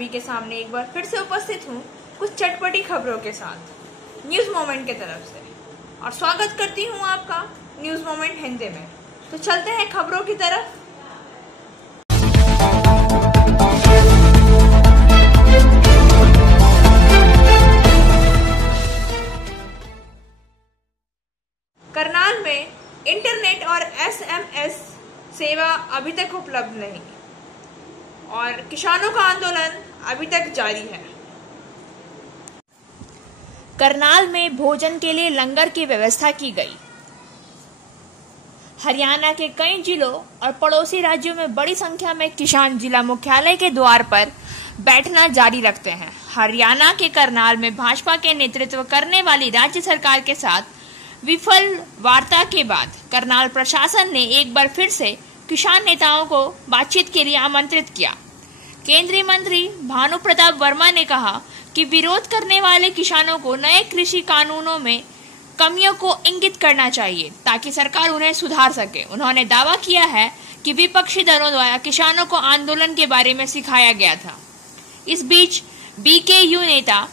सभी के सामने एक बार फिर से उपस्थित हूँ कुछ चटपटी खबरों के साथ न्यूज़ मोमेंट के तरफ से, और स्वागत करती हूँ आपका न्यूज़ मोमेंट हिंदी में। तो चलते हैं खबरों की तरफ। करनाल में इंटरनेट और एसएमएस सेवा अभी तक उपलब्ध नहीं और किसानों का आंदोलन अभी तक जारी है। करनाल में भोजन के लिए लंगर की व्यवस्था की गई। हरियाणा के कई जिलों और पड़ोसी राज्यों में बड़ी संख्या में किसान जिला मुख्यालय के द्वार पर बैठना जारी रखते हैं। हरियाणा के करनाल में भाजपा के नेतृत्व करने वाली राज्य सरकार के साथ विफल वार्ता के बाद करनाल प्रशासन ने एक बार फिर से किसान नेताओं को बातचीत के लिए आमंत्रित किया। केंद्रीय मंत्री भानु प्रताप वर्मा ने कहा कि विरोध करने वाले किसानों को नए कृषि कानूनों में कमियों को इंगित करना चाहिए ताकि सरकार उन्हें सुधार सके। उन्होंने दावा किया है कि विपक्षी दलों द्वारा किसानों को आंदोलन के बारे में सिखाया गया था। इस बीच बीकेयू नेता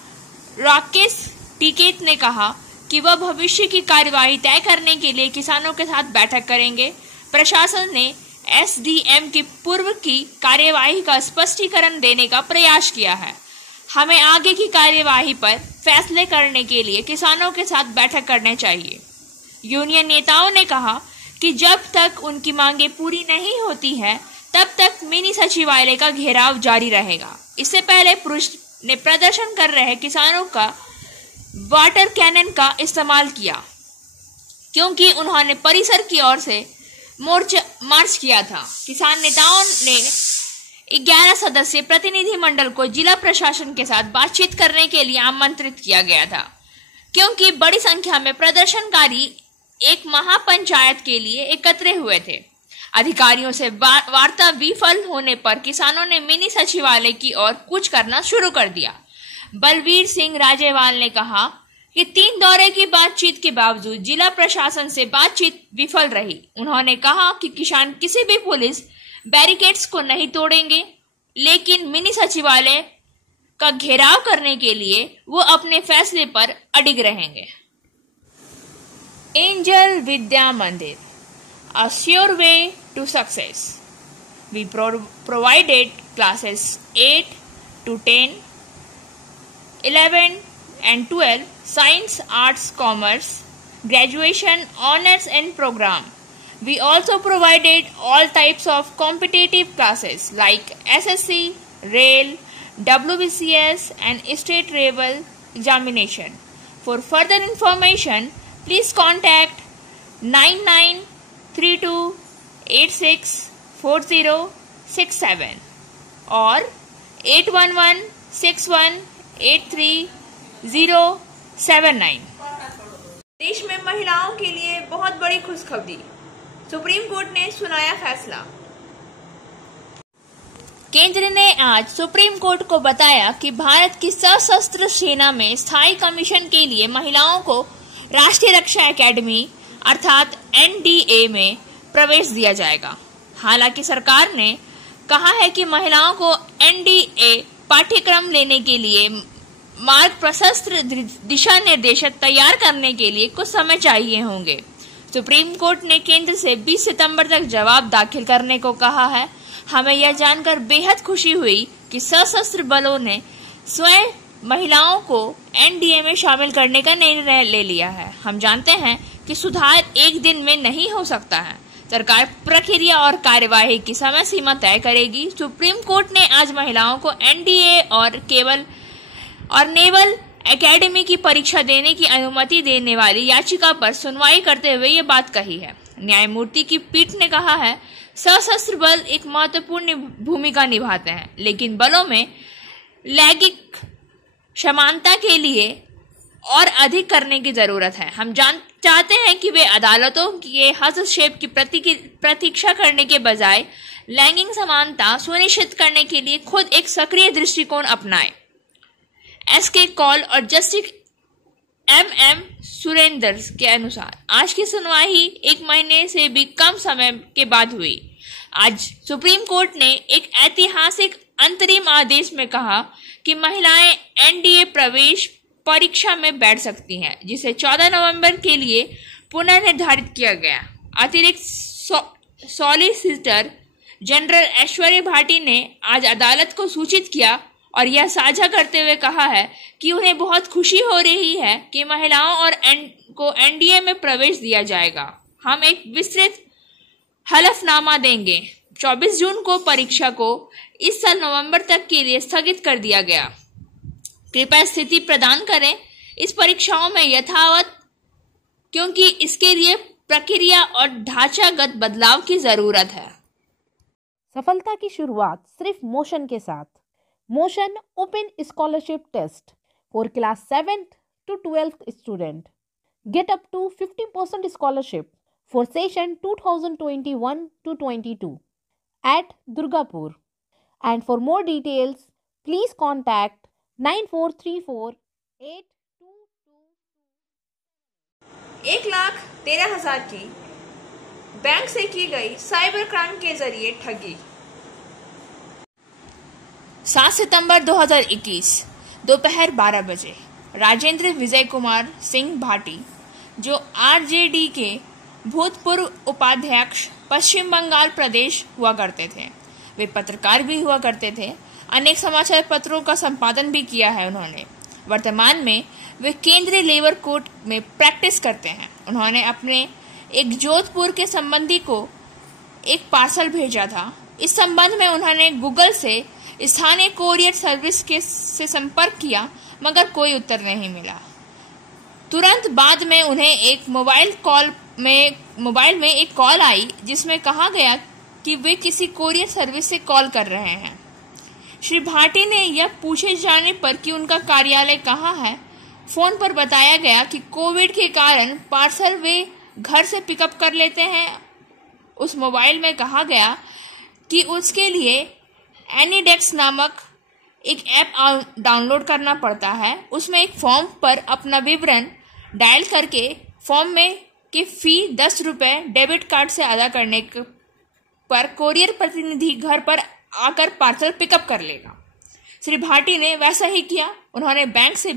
राकेश टिकैत ने कहा कि वह भविष्य की कार्यवाही तय करने के लिए किसानों के साथ बैठक करेंगे। प्रशासन ने एसडीएम की पूर्व की कार्यवाही का स्पष्टीकरण देने का प्रयास किया है। हमें आगे की कार्यवाही पर फैसले करने के लिए किसानों के साथ बैठक करनी चाहिए। यूनियन नेताओं ने कहा कि जब तक उनकी मांगे पूरी नहीं होती है तब तक मिनी सचिवालय का घेराव जारी रहेगा। इससे पहले पुरुष ने प्रदर्शन कर रहे किसानों का वाटर कैनन का इस्तेमाल किया क्योंकि उन्होंने परिसर की ओर से मार्च किया था। किसान नेताओं ने 11 सदस्यीय प्रतिनिधि मंडल को जिला प्रशासन के साथ बातचीत करने के लिए आमंत्रित किया गया था क्योंकि बड़ी संख्या में प्रदर्शनकारी एक महापंचायत के लिए एकत्र हुए थे। अधिकारियों से वार्ता विफल होने पर किसानों ने मिनी सचिवालय की ओर कूच करना शुरू कर दिया। बलवीर सिंह राजेवाल ने कहा कि 3 दौरे की बातचीत के बावजूद जिला प्रशासन से बातचीत विफल रही। उन्होंने कहा कि किसान किसी भी पुलिस बैरिकेड्स को नहीं तोड़ेंगे, लेकिन मिनी सचिवालय का घेराव करने के लिए वो अपने फैसले पर अडिग रहेंगे। एंजल विद्या मंदिर, a sure way to success. We provided classes 8 to 10, 11 and 12 science, arts, commerce, graduation, honors and program. We also provided all types of competitive classes like SSC, Rail, WBCS and state level examination. For further information, please contact 9932864067 or 8116183079। देश में महिलाओं के लिए बहुत बड़ी खुशखबरी, supreme court ने सुनाया फैसला। केंद्र ने आज सुप्रीम कोर्ट को बताया कि भारत की सशस्त्र सेना में स्थायी कमीशन के लिए महिलाओं को राष्ट्रीय रक्षा एकेडमी अर्थात एनडीए में प्रवेश दिया जाएगा। हालांकि सरकार ने कहा है कि महिलाओं को एनडीए पाठ्यक्रम लेने के लिए मार्ग प्रशस्त दिशा निर्देश तैयार करने के लिए कुछ समय चाहिए होंगे। सुप्रीम कोर्ट ने केंद्र से 20 सितंबर तक जवाब दाखिल करने को कहा है। हमें यह जानकर बेहद खुशी हुई कि सशस्त्र बलों ने स्वयं महिलाओं को एनडीए में शामिल करने का निर्णय ले लिया है। हम जानते हैं कि सुधार एक दिन में नहीं हो सकता है। सरकार प्रक्रिया और कार्यवाही की समय सीमा तय करेगी। सुप्रीम कोर्ट ने आज महिलाओं को एनडीए और नेवल एकेडमी की परीक्षा देने की अनुमति देने वाली याचिका पर सुनवाई करते हुए ये बात कही है। न्यायमूर्ति की पीठ ने कहा है, सशस्त्र बल एक महत्वपूर्ण भूमिका निभाते हैं, लेकिन बलों में लैंगिक समानता के लिए और अधिक करने की जरूरत है। हम चाहते हैं कि वे अदालतों के हस्तक्षेप की प्रतीक्षा करने के बजाय लैंगिक समानता सुनिश्चित करने के लिए खुद एक सक्रिय दृष्टिकोण अपनाएं। एसके कौल और जस्टिस एमएम सुरेंद्र के अनुसार आज की सुनवाई 1 महीने से भी कम समय के बाद हुई। आज सुप्रीम कोर्ट ने एक ऐतिहासिक अंतरिम आदेश में कहा कि महिलाएं एनडीए प्रवेश परीक्षा में बैठ सकती हैं, जिसे 14 नवंबर के लिए पुनः निर्धारित किया गया। अतिरिक्त सॉलिसिटर जनरल ऐश्वर्या भाटी ने आज अदालत को सूचित किया और यह साझा करते हुए कहा है कि उन्हें बहुत खुशी हो रही है कि महिलाओं को एनडीए में प्रवेश दिया जाएगा। हम एक विस्तृत हलफनामा देंगे। 24 जून को परीक्षा को इस साल नवंबर तक के लिए स्थगित कर दिया गया। कृपया स्थिति प्रदान करें इस परीक्षाओं में यथावत, क्योंकि इसके लिए प्रक्रिया और ढांचागत बदलाव की जरूरत है। सफलता की शुरुआत सिर्फ मोशन के साथ। Motion open scholarship test for class 7th to 12th student. Get up to 50% scholarship for session 2021-22 at Durgapur. And for more details, please contact 9434-8222। 1,13,000 की बैंक से की गई साइबर क्राइम के जरिए ठगी। 7 सितंबर 2021 दोपहर 12 बजे राजेंद्र विजय कुमार सिंह भाटी, जो आरजेडी के भूतपूर्व उपाध्यक्ष पश्चिम बंगाल प्रदेश हुआ करते थे। वे पत्रकार भी हुआ करते थे। अनेक समाचार पत्रों का संपादन भी किया है उन्होंने। वर्तमान में वे केंद्रीय लेबर कोर्ट में प्रैक्टिस करते हैं। उन्होंने अपने एक जोधपुर के संबंधी को एक पार्सल भेजा था। इस संबंध में उन्होंने गूगल से स्थानीय कोरियर सर्विस से संपर्क किया, मगर कोई उत्तर नहीं मिला। तुरंत बाद में उन्हें एक मोबाइल में एक कॉल आई, जिसमें कहा गया कि वे किसी कोरियर सर्विस से कॉल कर रहे हैं। श्री भाटी ने यह पूछे जाने पर कि उनका कार्यालय कहाँ है, फोन पर बताया गया कि कोविड के कारण पार्सल वे घर से पिकअप कर लेते हैं। उस मोबाइल में कहा गया कि उसके लिए एनीडेक्स नामक एक ऐप डाउनलोड करना पड़ता है। उसमें एक फॉर्म पर अपना विवरण डायल करके फॉर्म में की फी 10 रुपए डेबिट कार्ड से अदा करने पर कोरियर प्रतिनिधि घर पर आकर पार्सल पिकअप कर लेगा। श्री भाटी ने वैसा ही किया। उन्होंने बैंक से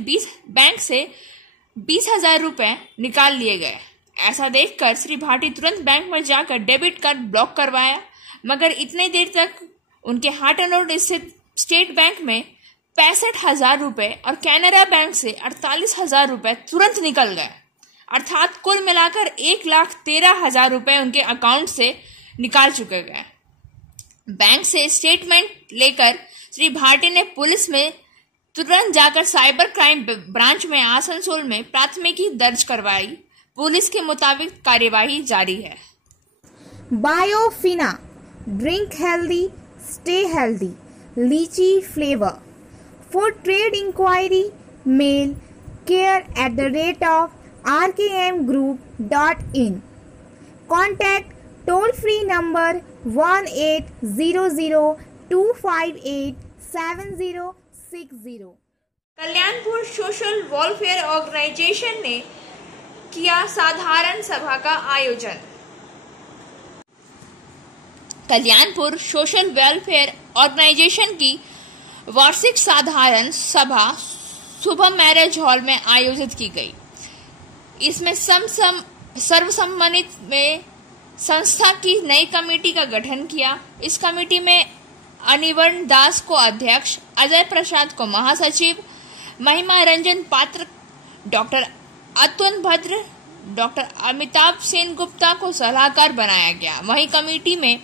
20,000 रुपए निकाल लिए गए। ऐसा देखकर श्री भाटी तुरंत बैंक में जाकर डेबिट कार्ड ब्लॉक करवाया, मगर इतने देर तक उनके हाटन रोड स्थित स्टेट बैंक में 65,000 रुपए और कैनरा बैंक से 48,000 रुपए तुरंत निकल गए। अर्थात कुल मिलाकर 1,13,000 रुपए उनके अकाउंट से निकाल चुके गए। बैंक से स्टेटमेंट लेकर श्री भाटी ने पुलिस में तुरंत जाकर साइबर क्राइम ब्रांच में आसनसोल में प्राथमिकी दर्ज करवाई। पुलिस के मुताबिक कार्यवाही जारी है। Biofina, drink healthy, stay healthy, litchi flavour. For trade enquiry mail care@rkmgroup.in। Contact toll free number 1800-258-7060। Kalyanpur social welfare organisation ने किया साधारण सभा का आयोजन। कल्याणपुर सोशल वेलफेयर ऑर्गेनाइजेशन की वार्षिक साधारण सभा शुभम मैरिज हॉल में आयोजित की गई। इसमें सर्वसम्मति में संस्था की नई कमेटी का गठन किया। इस कमेटी में अनिवर्ण दास को अध्यक्ष, अजय प्रसाद को महासचिव, महिमा रंजन पात्र, डॉक्टर अतुल भद्र, डॉक्टर अमिताभ सेन गुप्ता को सलाहकार बनाया गया। वहीं कमेटी में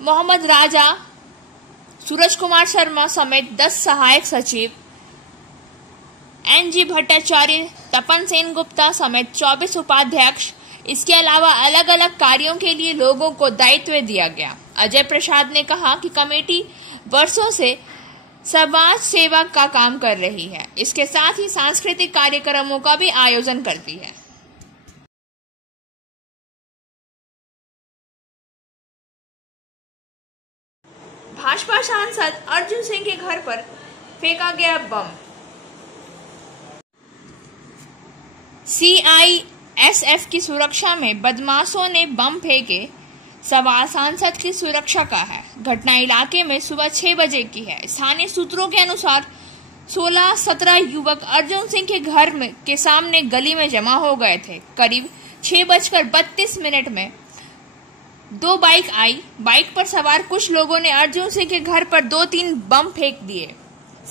मोहम्मद राजा, सूरज कुमार शर्मा समेत 10 सहायक सचिव, एनजी भट्टाचार्य, तपन सेन गुप्ता समेत 24 उपाध्यक्ष। इसके अलावा अलग अलग कार्यों के लिए लोगों को दायित्व दिया गया। अजय प्रसाद ने कहा कि कमेटी वर्षों से समाज सेवा का काम कर रही है। इसके साथ ही सांस्कृतिक कार्यक्रमों का भी आयोजन करती है। भाजपा सांसद अर्जुन सिंह के घर पर फेंका गया बम। सीआईएसएफ की सुरक्षा में बदमाशों ने बम फेंके सवाल सांसद की सुरक्षा का है। घटना इलाके में सुबह 6 बजे की है। स्थानीय सूत्रों के अनुसार 16-17 युवक अर्जुन सिंह के घर के सामने गली में जमा हो गए थे। करीब 6:32 में 2 बाइक आई। बाइक पर सवार कुछ लोगों ने अर्जुन सिंह के घर पर 2-3 बम फेंक दिए।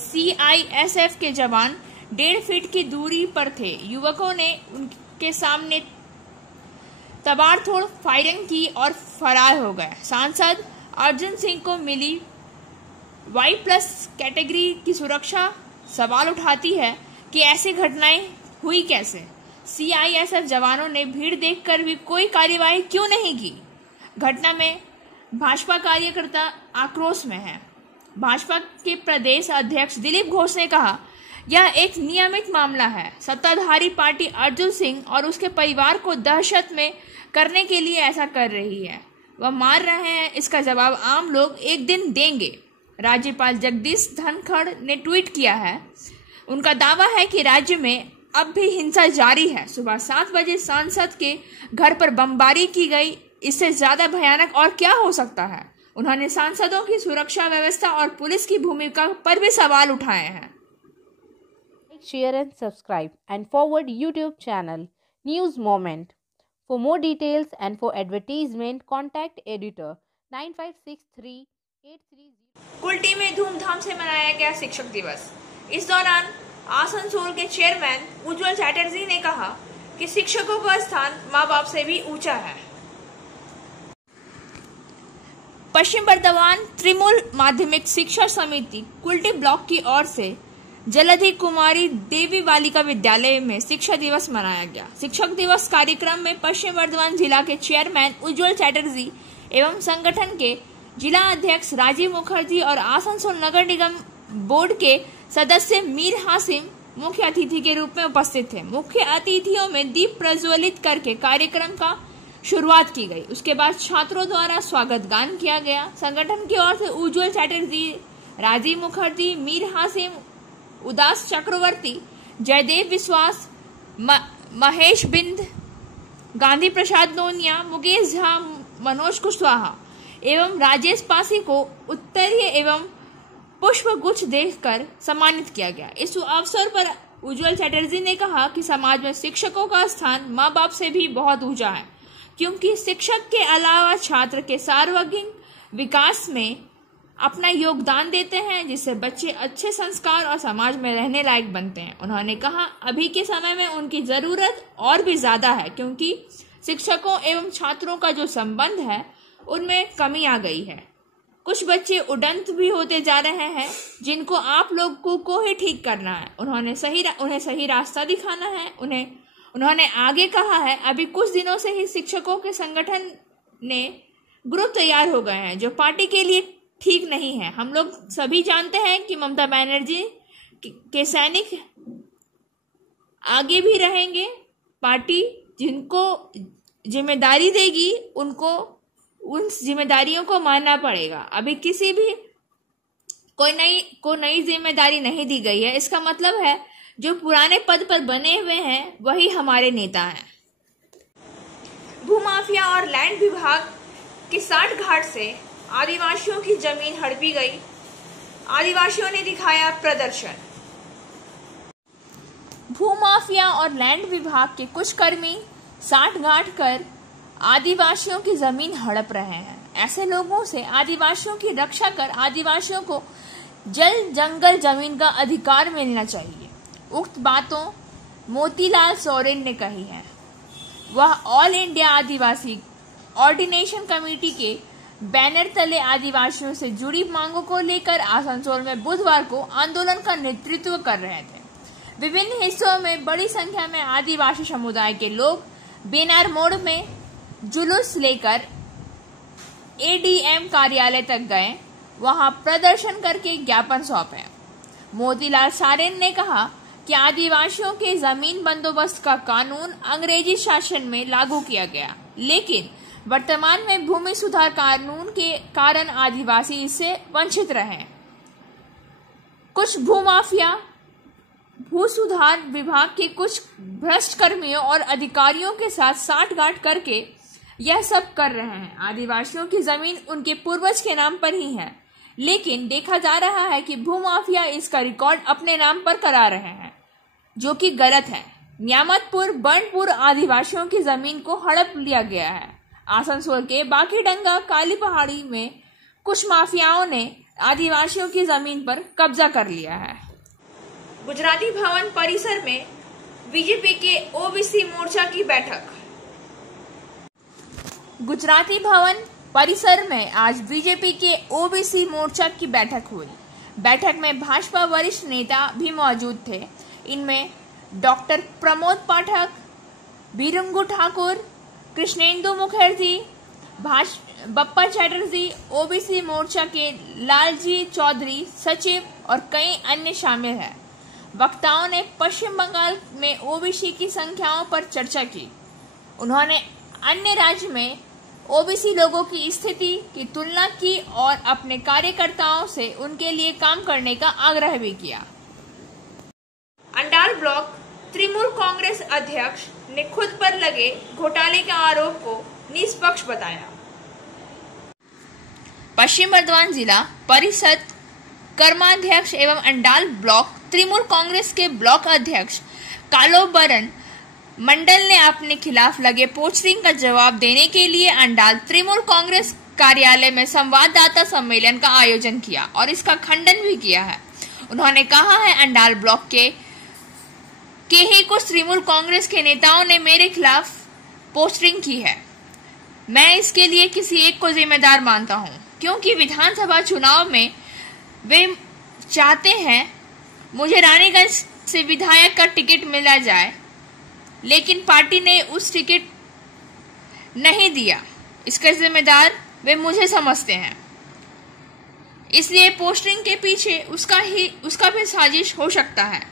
CISF के जवान 1.5 फीट की दूरी पर थे। युवकों ने उनके सामने तबाड़तोड़ फायरिंग की और फरार हो गए। सांसद अर्जुन सिंह को मिली Y+ कैटेगरी की सुरक्षा सवाल उठाती है कि ऐसी घटनाएं हुई कैसे। CISF जवानों ने भीड़ देखकर भी कोई कार्यवाही क्यों नहीं की। घटना में भाजपा कार्यकर्ता आक्रोश में हैं। भाजपा के प्रदेश अध्यक्ष दिलीप घोष ने कहा, यह एक नियमित मामला है। सत्ताधारी पार्टी अर्जुन सिंह और उसके परिवार को दहशत में करने के लिए ऐसा कर रही है। वह मार रहे हैं, इसका जवाब आम लोग एक दिन देंगे। राज्यपाल जगदीश धनखड़ ने ट्वीट किया है। उनका दावा है कि राज्य में अब भी हिंसा जारी है। सुबह 7 बजे सांसद के घर पर बमबारी की गई। इससे ज्यादा भयानक और क्या हो सकता है। उन्होंने सांसदों की सुरक्षा व्यवस्था और पुलिस की भूमिका पर भी सवाल उठाए हैं। Share and subscribe and forward YouTube channel News Moment. For more details and for advertisement, contact editor 956383. Kulti में धूमधाम से मनाया गया शिक्षक दिवस। इस दौरान आसनसोल के चेयरमैन उज्जवल चैटर्जी ने कहा कि शिक्षकों का स्थान माँ बाप से भी ऊंचा है। पश्चिम बर्धमान त्रिमूल माध्यमिक शिक्षा समिति कुल्टी ब्लॉक की ओर से जलधि कुमारी देवी बालिका विद्यालय में शिक्षक दिवस मनाया गया। शिक्षक दिवस कार्यक्रम में पश्चिम बर्धमान जिला के चेयरमैन उज्जवल चैटर्जी एवं संगठन के जिला अध्यक्ष राजीव मुखर्जी और आसनसोल नगर निगम बोर्ड के सदस्य मीर हासिम मुख्य अतिथि के रूप में उपस्थित थे। मुख्य अतिथियों में दीप प्रज्वलित करके कार्यक्रम का शुरुआत की गई। उसके बाद छात्रों द्वारा स्वागत गान किया गया। संगठन की ओर से उज्जवल चैटर्जी, राजीव मुखर्जी, मीर हासिम, उदास चक्रवर्ती, जयदेव विश्वास, महेश बिंद, गांधी प्रसाद नोनिया, मुकेश झा, मनोज कुशवाहा एवं राजेश पासी को उत्तरीय एवं पुष्प गुच्छ देकर सम्मानित किया गया। इस अवसर पर उज्जवल चैटर्जी ने कहा कि समाज में शिक्षकों का स्थान माँ बाप से भी बहुत ऊंचा है, क्योंकि शिक्षक के अलावा छात्र के सार्वजनिक विकास में अपना योगदान देते हैं, जिससे बच्चे अच्छे संस्कार और समाज में रहने लायक बनते हैं। उन्होंने कहा, अभी के समय में उनकी जरूरत और भी ज्यादा है, क्योंकि शिक्षकों एवं छात्रों का जो संबंध है उनमें कमी आ गई है। कुछ बच्चे उड़ंत भी होते जा रहे हैं, जिनको आप लोग को ही ठीक करना है। उन्हें सही रास्ता दिखाना है। उन्होंने आगे कहा है, अभी कुछ दिनों से ही शिक्षकों के संगठन ने ग्रुप तैयार हो गए हैं, जो पार्टी के लिए ठीक नहीं है। हम लोग सभी जानते हैं कि ममता बनर्जी के सैनिक आगे भी रहेंगे। पार्टी जिनको जिम्मेदारी देगी उनको उन जिम्मेदारियों को मानना पड़ेगा। अभी किसी भी कोई नई जिम्मेदारी नहीं दी गई है। इसका मतलब है जो पुराने पद पर बने हुए हैं वही हमारे नेता हैं। भूमाफिया और लैंड विभाग के 60 घाट से आदिवासियों की जमीन हड़पी गई। आदिवासियों ने दिखाया प्रदर्शन। भूमाफिया और लैंड विभाग के कुछ कर्मी 60 घाट कर आदिवासियों की जमीन हड़प रहे हैं। ऐसे लोगों से आदिवासियों की रक्षा कर आदिवासियों को जल जंगल जमीन का अधिकार मिलना चाहिए। उक्त बातों मोतीलाल सोरेन ने कही है। वह ऑल इंडिया आदिवासी ऑर्डिनेशन कमेटी के बैनर तले आदिवासियों से जुड़ी मांगों को लेकर आसनसोल में बुधवार को आंदोलन का नेतृत्व कर रहे थे। विभिन्न हिस्सों में बड़ी संख्या में आदिवासी समुदाय के लोग बेनार मोड़ में जुलूस लेकर ADM कार्यालय तक गए, वहां प्रदर्शन करके ज्ञापन सौंपे। मोतीलाल सोरेन ने कहा कि आदिवासियों के जमीन बंदोबस्त का कानून अंग्रेजी शासन में लागू किया गया, लेकिन वर्तमान में भूमि सुधार कानून के कारण आदिवासी इससे वंचित रहे। कुछ भूमाफिया भू सुधार विभाग के कुछ भ्रष्ट कर्मियों और अधिकारियों के साथ साठगांठ करके यह सब कर रहे हैं। आदिवासियों की जमीन उनके पूर्वज के नाम पर ही है, लेकिन देखा जा रहा है कि भूमाफिया इसका रिकॉर्ड अपने नाम पर करा रहे हैं, जो कि गलत है। न्यामतपुर बर्नपुर आदिवासियों की जमीन को हड़प लिया गया है। आसनसोल के बाकीडंगा काली पहाड़ी में कुछ माफियाओं ने आदिवासियों की जमीन पर कब्जा कर लिया है। गुजराती भवन परिसर में बीजेपी के ओबीसी मोर्चा की बैठक। गुजराती भवन परिसर में आज बीजेपी के ओबीसी मोर्चा की बैठक हुई। बैठक में भाजपा वरिष्ठ नेता भी मौजूद थे। इनमें डॉक्टर प्रमोद पाठक, बीरंगू ठाकुर, कृष्णेंदु मुखर्जी, बप्पा चैटर्जी, ओबीसी मोर्चा के लालजी चौधरी सचिव और कई अन्य शामिल हैं। वक्ताओं ने पश्चिम बंगाल में ओबीसी की संख्याओं पर चर्चा की। उन्होंने अन्य राज्य में ओबीसी लोगों की स्थिति की तुलना की और अपने कार्यकर्ताओं से उनके लिए काम करने का आग्रह भी किया। अंडाल ब्लॉक तृणमूल कांग्रेस अध्यक्ष ने खुद पर लगे घोटाले के आरोप को निष्पक्ष बताया। पश्चिम बर्धमान जिला परिषद कर्माध्यक्ष एवं अंडाल ब्लॉक तृणमूल कांग्रेस के ब्लॉक अध्यक्ष कालोबरन मंडल ने अपने खिलाफ लगे पोस्टिंग का जवाब देने के लिए अंडाल तृणमूल कांग्रेस कार्यालय में संवाददाता सम्मेलन का आयोजन किया और इसका खंडन भी किया है। उन्होंने कहा है, अंडाल ब्लॉक के ही कुछ तृणमूल कांग्रेस के नेताओं ने मेरे खिलाफ पोस्टिंग की है। मैं इसके लिए किसी एक को जिम्मेदार मानता हूं, क्योंकि विधानसभा चुनाव में वे चाहते हैं मुझे रानीगंज से विधायक का टिकट मिला जाए, लेकिन पार्टी ने उस टिकट नहीं दिया। इसका जिम्मेदार वे मुझे समझते हैं, इसलिए पोस्टिंग के पीछे उसका भी साजिश हो सकता है।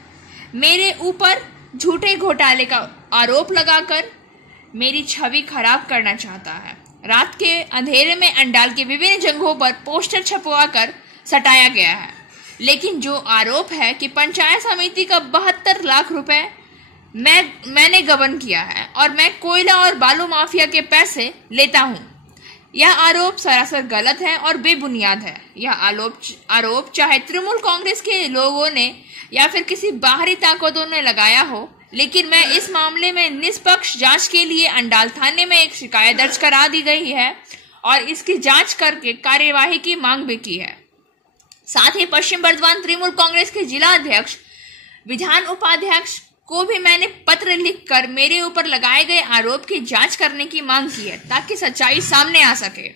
मेरे ऊपर झूठे घोटाले का आरोप लगाकर मेरी छवि खराब करना चाहता है। रात के अंधेरे में अंडाल के विभिन्न जगहों पर पोस्टर छपवाकर सटाया गया है, लेकिन जो आरोप है कि पंचायत समिति का 72 लाख रुपए मैंने गबन किया है और मैं कोयला और बालू माफिया के पैसे लेता हूं, यह आरोप सरासर गलत है और बेबुनियाद है। यह आरोप चाहे तृणमूल कांग्रेस के लोगों ने या फिर किसी बाहरी ताकतों ने लगाया हो, लेकिन मैं इस मामले में निष्पक्ष जांच के लिए अंडाल थाने में एक शिकायत दर्ज करा दी गई है और इसकी जांच करके कार्यवाही की मांग भी की है। साथ ही पश्चिम बर्धमान तृणमूल कांग्रेस के जिला अध्यक्ष, विधान उपाध्यक्ष को भी मैंने पत्र लिखकर मेरे ऊपर लगाए गए आरोप की जांच करने की मांग की है, ताकि सच्चाई सामने आ सके।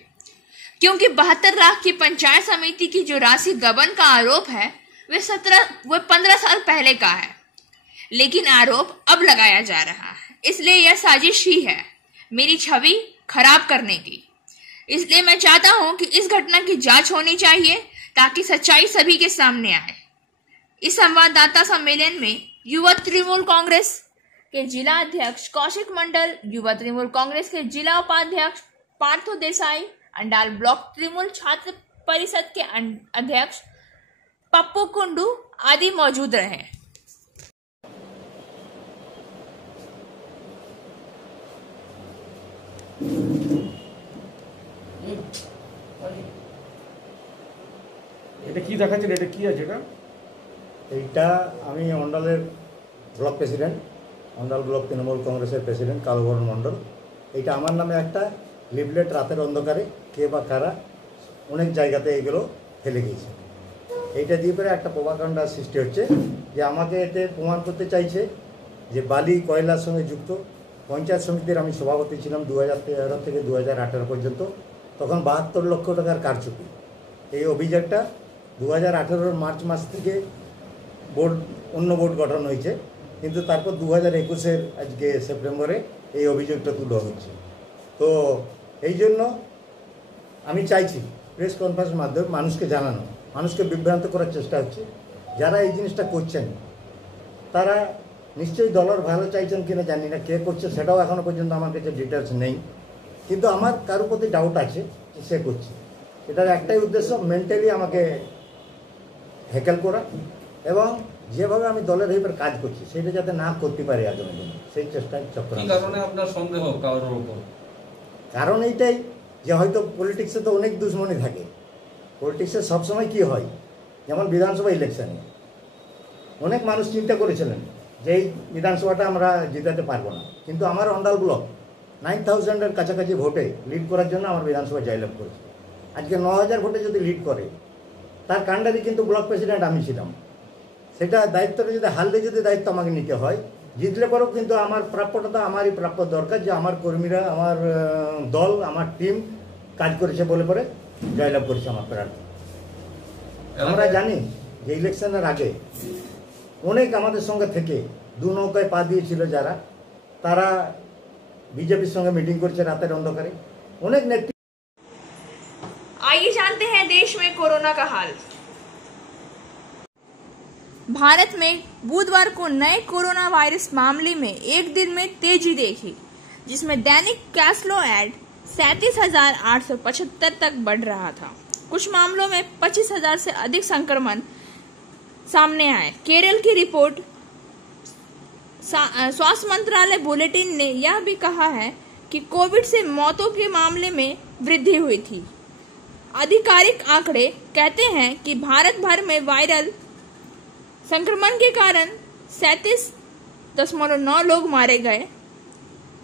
क्योंकि 72 लाख की पंचायत समिति की जो राशि गबन का आरोप है वह 15 साल पहले का है, लेकिन आरोप अब लगाया जा रहा है। इसलिए यह साजिश ही है मेरी छवि खराब करने की। इसलिए मैं चाहता हूं कि इस घटना की जांच होनी चाहिए, ताकि सच्चाई सभी के सामने आए। इस संवाददाता सम्मेलन में युवा तृणमूल कांग्रेस के जिला अध्यक्ष कौशिक मंडल, युवा तृणमूल कांग्रेस के जिला उपाध्यक्ष पार्थो देसाई, अंडाल ब्लॉक तृणमूल छात्र परिषद के अध्यक्ष पप्पू कुंडू आदि मौजूद रहे। এটা কি দেখাচ্ছেন? এটা কি আছে? এইটা আমি অন্ডালের block president, Andal block Trinamool কংগ্রেসের প্রেসিডেন্ট কালোবরণ মণ্ডল। এইটা আমার নামে একটা লিফলেট রাতের অন্ধকারে কে বা কারা অনেক জায়গাতে এগুলো ফেলে গিয়েছে। এইটা দিয়ে পরে একটা প্রভাকাণ্ডা সৃষ্টি হচ্ছে যে আমাকে এতে প্রমাণ করতে চাইছে যে বালি কয়লার সঙ্গে যুক্ত। পঞ্চায়েত সমিতির আমি সভাপতি ছিলাম 2013 থেকে 2018 পর্যন্ত, তখন 72 লক্ষ টাকার কারচুপি। এই অভিযোগটা 2018 মার্চ মাস থেকে অন্য বোর্ড গঠন হয়েছে, কিন্তু তারপর 2021 আজকে সেপ্টেম্বরে এই অভিযোগটা তুলে হচ্ছে। তো এই জন্য আমি চাইছি প্রেস কনফারেন্সের মাধ্যমে মানুষকে জানানো, মানুষকে বিভ্রান্ত করার চেষ্টা হচ্ছে। যারা এই জিনিসটা করছেন তারা নিশ্চয়ই দলের ভালো চাইছেন কিনা জানি না, কে করছে সেটাও এখনও পর্যন্ত আমার কাছে ডিটেলস নেই, কিন্তু আমার কারোর প্রতি ডাউট আছে যে সে করছে। এটার একটাই উদ্দেশ্য, মেন্টালি আমাকে হ্যাকেল করা এবং যেভাবে আমি দলের হয়ে কাজ করছি সেটা যাতে না করতে পারে আগামী দিনে, সেই চেষ্টায় চক্রান্ত। কি কারণে আপনার সন্দেহ কারোর উপর? কারণ এইটাই যে হয়তো পলিটিক্সে তো অনেক দুশ্মনী থাকে। পলিটিক্সে সবসময় কি হয়, যেমন বিধানসভা ইলেকশনে অনেক মানুষ চিন্তা করেছিলেন যে এই বিধানসভাটা আমরা জিতাতে পারবো না, কিন্তু আমার অন্ডাল ব্লক 9000-এর কাছাকাছি ভোটে লিড করার জন্য আমার বিধানসভা জয়লাভ করেছে। আজকে 9000 ভোটে যদি লিড করে, তার কাণ্ডারি কিন্তু ব্লক প্রেসিডেন্ট আমি ছিলাম। সেটা দায়িত্বটা যদি হারলে যদি দায়িত্ব আমাকে নিতে হয়, জিতলে পরেও কিন্তু আমার প্রাপ্যটা আমারই প্রাপ্য দরকার, যে আমার কর্মীরা, আমার দল, আমার টিম কাজ করেছে বলে পরে জয়লাভ করেছে আমার প্রার্থী। আমরা জানি যে ইলেকশনের আগে অনেক আমাদের সঙ্গে থেকে দু নৌকায় পা দিয়েছিল যারা, তারা बीजेपी संगे मीटिंग करছে রাতের অন্ধকারে। অনেক নেত্রী। आइए जानते हैं देश में कोरोना का हाल। भारत में बुधवार को नए कोरोना वायरस मामले में एक दिन में तेजी देखी, जिसमें दैनिक कैसलो ऐड 37,875 तक बढ़ रहा था। कुछ मामलों में 25,000 से अधिक संक्रमण सामने आए। केरल की रिपोर्ट स्वास्थ्य मंत्रालय बुलेटिन ने यह भी कहा है कि कोविड से मौतों के मामले में वृद्धि हुई थी। आधिकारिक आंकड़े कहते हैं कि भारत भर में वायरल संक्रमण के कारण 37.9 लोग मारे गए।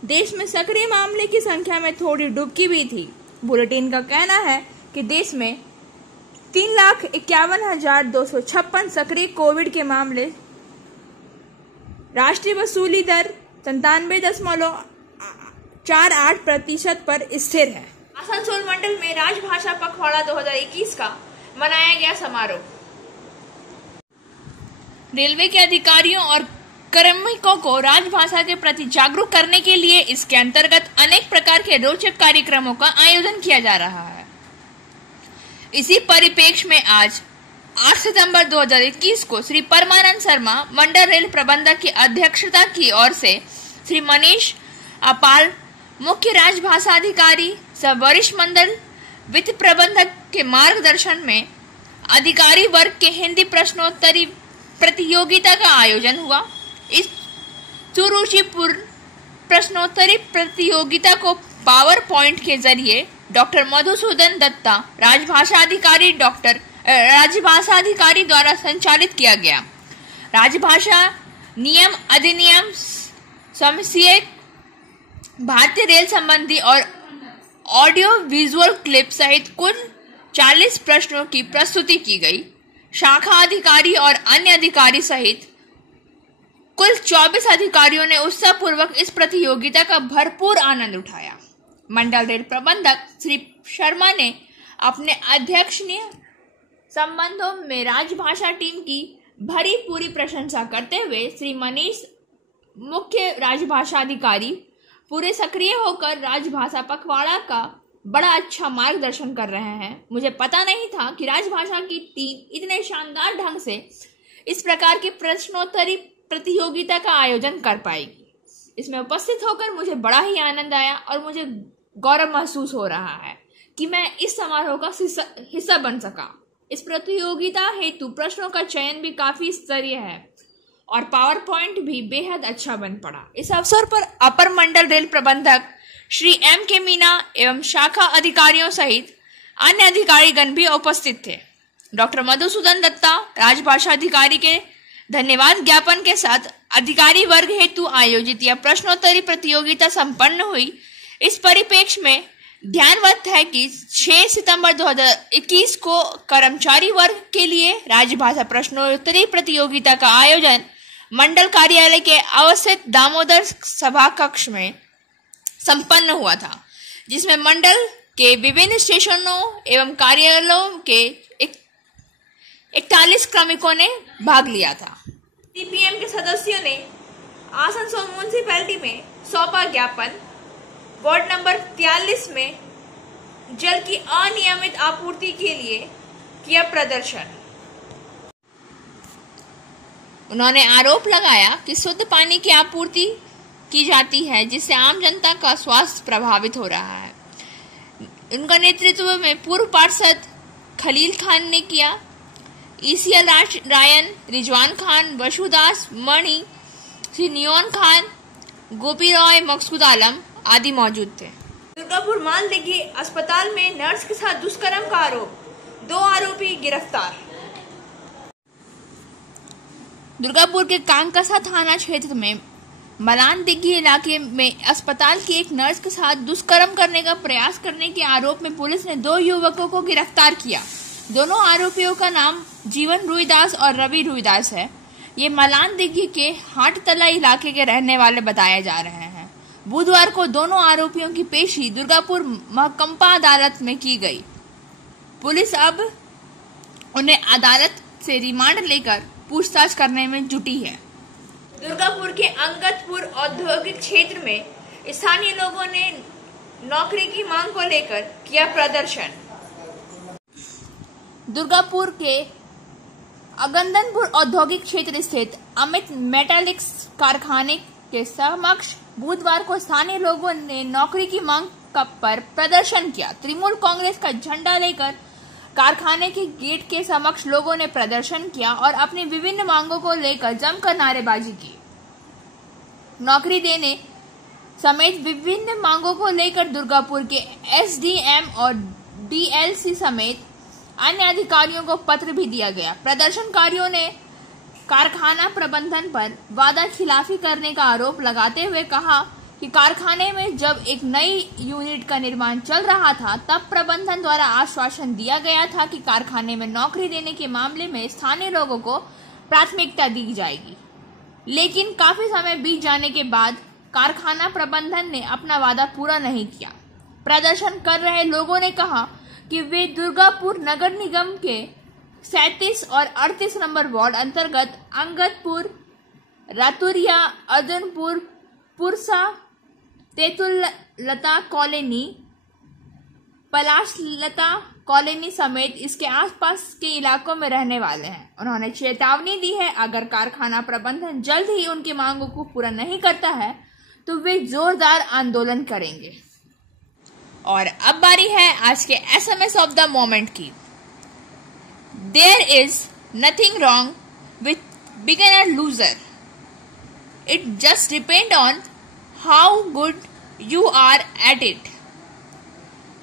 देश में सक्रिय मामले की संख्या में थोड़ी डुबकी भी थी। बुलेटिन का कहना है कि देश में 3,51,256 सक्रिय कोविड के मामले, राष्ट्रीय वसूली दर 97.48% पर स्थिर है। आसनसोल मंडल में राजभाषा पखवाड़ा 2021 का मनाया गया समारोह। रेलवे के अधिकारियों और कार्मिकों को राजभाषा के प्रति जागरूक करने के लिए इसके अंतर्गत अनेक प्रकार के रोचक कार्यक्रमों का आयोजन किया जा रहा है। इसी परिप्रेक्ष्य में आज 8 सितंबर 2021 को श्री परमानंद शर्मा मंडल रेल प्रबंधक की अध्यक्षता की ओर से श्री मनीष अपाल मुख्य राजभाषा अधिकारी सह वरिष्ठ मंडल वित्त प्रबंधक के मार्गदर्शन में अधिकारी वर्ग के हिंदी प्रश्नोत्तरी प्रतियोगिता का आयोजन हुआ। इस सुरुचिपूर्ण प्रश्नोत्तरी प्रतियोगिता को पावर पॉइंट के जरिए डॉक्टर मधुसूदन दत्ता राजभाषा अधिकारी द्वारा संचालित किया गया। राजभाषा नियम अधिनियम समस्या, भारतीय रेल संबंधी और ऑडियो विजुअल क्लिप सहित कुल 40 प्रश्नों की प्रस्तुति की गई। शाखा अधिकारी और अन्य अधिकारी सहित कुल 24 अधिकारियों ने उत्साहपूर्वक इस प्रतियोगिता का भरपूर आनंद उठाया। मंडल रेल प्रबंधक श्री शर्मा ने अपने अध्यक्षीय संबंधों में राजभाषा टीम की भरी पूरी प्रशंसा करते हुए श्री मनीष मुख्य राजभाषा अधिकारी पूरे सक्रिय होकर राजभाषा पखवाड़ा का बड़ा अच्छा मार्गदर्शन कर रहे हैं। मुझे पता नहीं था कि राजभाषा की टीम इतने शानदार ढंग से इस प्रकार की प्रश्नोत्तरी प्रतियोगिता का आयोजन कर पाएगी। इसमें उपस्थित होकर मुझे बड़ा ही आनंद आया और मुझे गौरव महसूस हो रहा है कि मैं इस समारोह का हिस्सा बन सका। इस प्रतियोगिता हेतु प्रश्नों का चयन भी काफी स्तरीय है और पावर पॉइंट भी बेहद अच्छा बन पड़ा। इस अवसर पर अपर मंडल रेल प्रबंधक श्री M.K. मीना एवं शाखा अधिकारियों सहित अन्य अधिकारीगण भी उपस्थित थे। डॉक्टर मधुसूदन दत्ता राजभाषा अधिकारी के धन्यवाद ज्ञापन के साथ अधिकारी वर्ग हेतु आयोजित यह प्रश्नोत्तरी प्रतियोगिता संपन्न हुई। इस परिप्रेक्ष्य में ध्यानवत है कि 6 सितंबर 2021 को कर्मचारी वर्ग के लिए राजभाषा प्रश्नोत्तरी प्रतियोगिता का आयोजन मंडल कार्यालय के अवस्थित दामोदर सभा कक्ष में संपन्न हुआ था, जिसमें मंडल के विभिन्न स्टेशनों एवं कार्यालयों के 41 क्रमिकों ने भाग लिया था। सीपीएम के सदस्यों ने आसनसोल म्युनिसिपैलिटी में सौंपा ज्ञापन। वार्ड नंबर 43 में जल की अनियमित आपूर्ति के लिए किया प्रदर्शन। उन्होंने आरोप लगाया कि शुद्ध पानी की आपूर्ति की जाती है, जिससे आम जनता का स्वास्थ्य प्रभावित हो रहा है। उनका नेतृत्व में पूर्व पार्षद खलील खान ने किया। ECL रायन, रिजवान खान, वसुदास मणि, श्री नियोन खान, गोपी रॉय, मकसूद आलम आदि मौजूद थे। दुर्गापुर मालदीघी अस्पताल में नर्स के साथ दुष्कर्म का आरोप, 2 आरोपी गिरफ्तार। दुर्गापुर के कांकसा थाना क्षेत्र में मलानदिघी इलाके में अस्पताल की एक नर्स के साथ दुष्कर्म करने का प्रयास करने के आरोप में पुलिस ने 2 युवकों को गिरफ्तार किया। दोनों आरोपियों का नाम जीवन रुईदास और रवि रुईदास है। ये मलानदिघी के हाटतला इलाके के रहने वाले बताए जा रहे हैं। बुधवार को दोनों आरोपियों की पेशी दुर्गापुर महकंपा अदालत में की गई। पुलिस अब उन्हें अदालत से रिमांड लेकर पूछताछ करने में जुटी है। दुर्गापुर के अंगदपुर औद्योगिक क्षेत्र में स्थानीय लोगों ने नौकरी की मांग को लेकर किया प्रदर्शन। दुर्गापुर के अगंदनपुर औद्योगिक क्षेत्र स्थित अमित मेटालिक्स कारखाने के समक्ष बुधवार को स्थानीय लोगों ने नौकरी की मांग पर प्रदर्शन किया। तृणमूल कांग्रेस का झंडा लेकर कारखाने के गेट के समक्ष लोगों ने प्रदर्शन किया और अपनी विभिन्न मांगों को लेकर जमकर नारेबाजी की। नौकरी देने समेत विभिन्न मांगों को लेकर दुर्गापुर के एसडीएम और डीएलसी समेत अन्य अधिकारियों को पत्र भी दिया गया। प्रदर्शनकारियों ने कारखाना प्रबंधन पर वादा खिलाफी करने का आरोप लगाते हुए कहा कि कारखाने में जब एक नई यूनिट का निर्माण चल रहा था तब प्रबंधन द्वारा आश्वासन दिया गया था कि कारखाने में नौकरी देने के मामले में स्थानीय लोगों को प्राथमिकता दी जाएगी, लेकिन काफी समय बीत जाने के बाद कारखाना प्रबंधन ने अपना वादा पूरा नहीं किया। प्रदर्शन कर रहे लोगों ने कहा कि वे दुर्गापुर नगर निगम के 37 और 38 नंबर वार्ड अंतर्गत अंगदपुर, रातुरिया, अदनपुर, पुरसा, तेतुलता कॉलोनी, पलाशलता कॉलोनी समेत इसके आसपास के इलाकों में रहने वाले हैं। उन्होंने चेतावनी दी है, अगर कारखाना प्रबंधन जल्द ही उनकी मांगों को पूरा नहीं करता है तो वे जोरदार आंदोलन करेंगे। और अब बारी है आज के एसएमएस ऑफ द मोमेंट की। There is nothing wrong with beginner loser. It just depends on how good you are at it.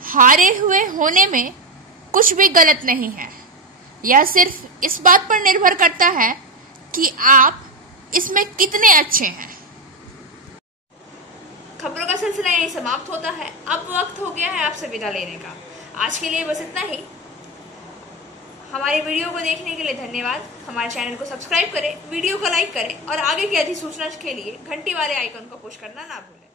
हारे हुए होने में कुछ भी गलत नहीं है। यह सिर्फ इस बात पर निर्भर करता है कि आप इसमें कितने अच्छे हैं। खबरों का सिलसिला यही समाप्त होता है। अब वक्त हो गया है आपसे विदा लेने का। आज के लिए बस इतना ही। हमारे वीडियो को देखने के लिए धन्यवाद। हमारे चैनल को सब्सक्राइब करें, वीडियो को लाइक करें और आगे की अधिसूचना के लिए घंटी वाले आइकन को पुश करना ना भूलें।